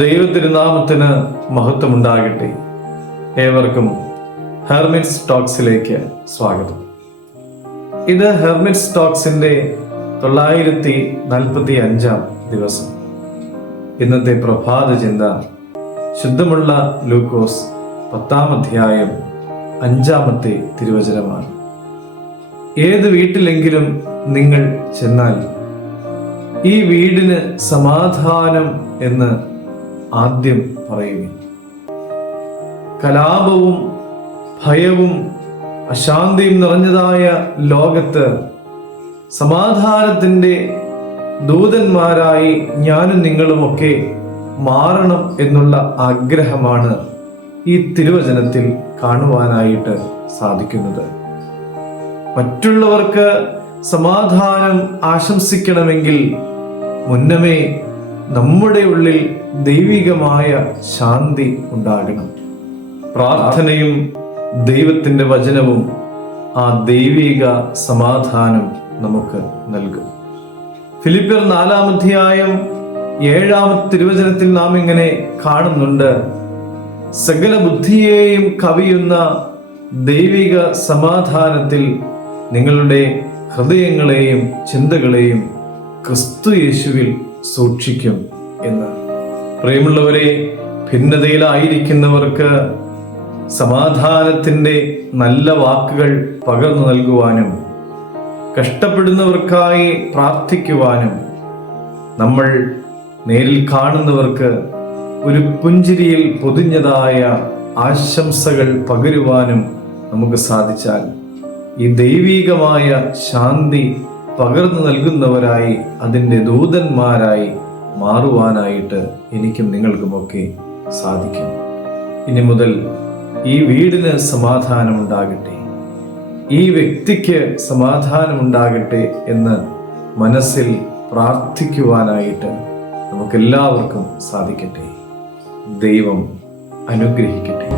ദൈവതിരുനാമത്തിന് മഹത്വമുണ്ടാകട്ടെ. ഏവർക്കും ഹെർമിറ്റ്സ് ടോക്സിലേക്ക് സ്വാഗതം. ഇത് ഹെർമിറ്റ്സ് ടോക്സിന്റെ 945 ദിവസം. ഇന്നത്തെ പ്രഭാത ചിന്ത ശുദ്ധമുള്ള ലൂക്കോസ് 10-ാം അധ്യായം 5-ാമത്തെ തിരുവചനമാണ്. ഏത് വീട്ടിലെങ്കിലും നിങ്ങൾ ചെന്നാൽ ഈ വീടിന് സമാധാനം എന്ന് ആദ്യം പറയുക. കലാപവും ഭയവും അശാന്തിയും നിറഞ്ഞതായ ലോകത്ത് സമാധാനത്തിൻ്റെ ദൂതന്മാരായി ഞാനും നിങ്ങളുമൊക്കെ മാറണം എന്നുള്ള ആഗ്രഹമാണ് ഈ തിരുവചനത്തിൽ കാണുവാനായിട്ട് സാധിക്കുന്നത്. മറ്റുള്ളവർക്ക് സമാധാനം ആശംസിക്കണമെങ്കിൽ മുന്നമേ നമ്മുടെ ഉള്ളിൽ ദൈവികമായ ശാന്തി ഉണ്ടാകണം. പ്രാർത്ഥനയും ദൈവത്തിൻ്റെ വചനവും ആ ദൈവിക സമാധാനം നമുക്ക് നൽകും. ഫിലിപ്പിയർ 4-ാം അധ്യായം 7-ാമത്തെ തിരുവചനത്തിൽ നാം ഇങ്ങനെ കാണുന്നുണ്ട്: സകല ബുദ്ധിയെയും കവിയുന്ന ദൈവിക സമാധാനത്തിൽ നിങ്ങളുടെ ഹൃദയങ്ങളെയും ചിന്തകളെയും ക്രിസ്തു യേശുവിൽ സൂക്ഷിക്കും എന്ന്. പ്രിയമുള്ളവരെ, ഭിന്നതയിലായിരിക്കുന്നവർക്ക് സമാധാനത്തിൻ്റെ നല്ല വാക്കുകൾ പകർന്നു നൽകുവാനും കഷ്ടപ്പെടുന്നവർക്കായി പ്രാർത്ഥിക്കുവാനും നമ്മൾ നേരിൽ കാണുന്നവർക്ക് ഒരു പുഞ്ചിരിയിൽ പൊതിഞ്ഞതായ ആശംസകൾ പകരുവാനും നമുക്ക് സാധിച്ചാൽ ഈ ദൈവികമായ ശാന്തി പകർന്നു നൽകുന്നവരായി, അതിൻ്റെ ദൂതന്മാരായി മാറുവാനായിട്ട് എനിക്കും നിങ്ങൾക്കുമൊക്കെ സാധിക്കും. ഇനി മുതൽ ഈ വീടിന് സമാധാനമുണ്ടാകട്ടെ, ഈ വ്യക്തിക്ക് സമാധാനമുണ്ടാകട്ടെ എന്ന് മനസ്സിൽ പ്രാർത്ഥിക്കുവാനായിട്ട് നമുക്കെല്ലാവർക്കും സാധിക്കട്ടെ. ദൈവം അനുഗ്രഹിക്കട്ടെ.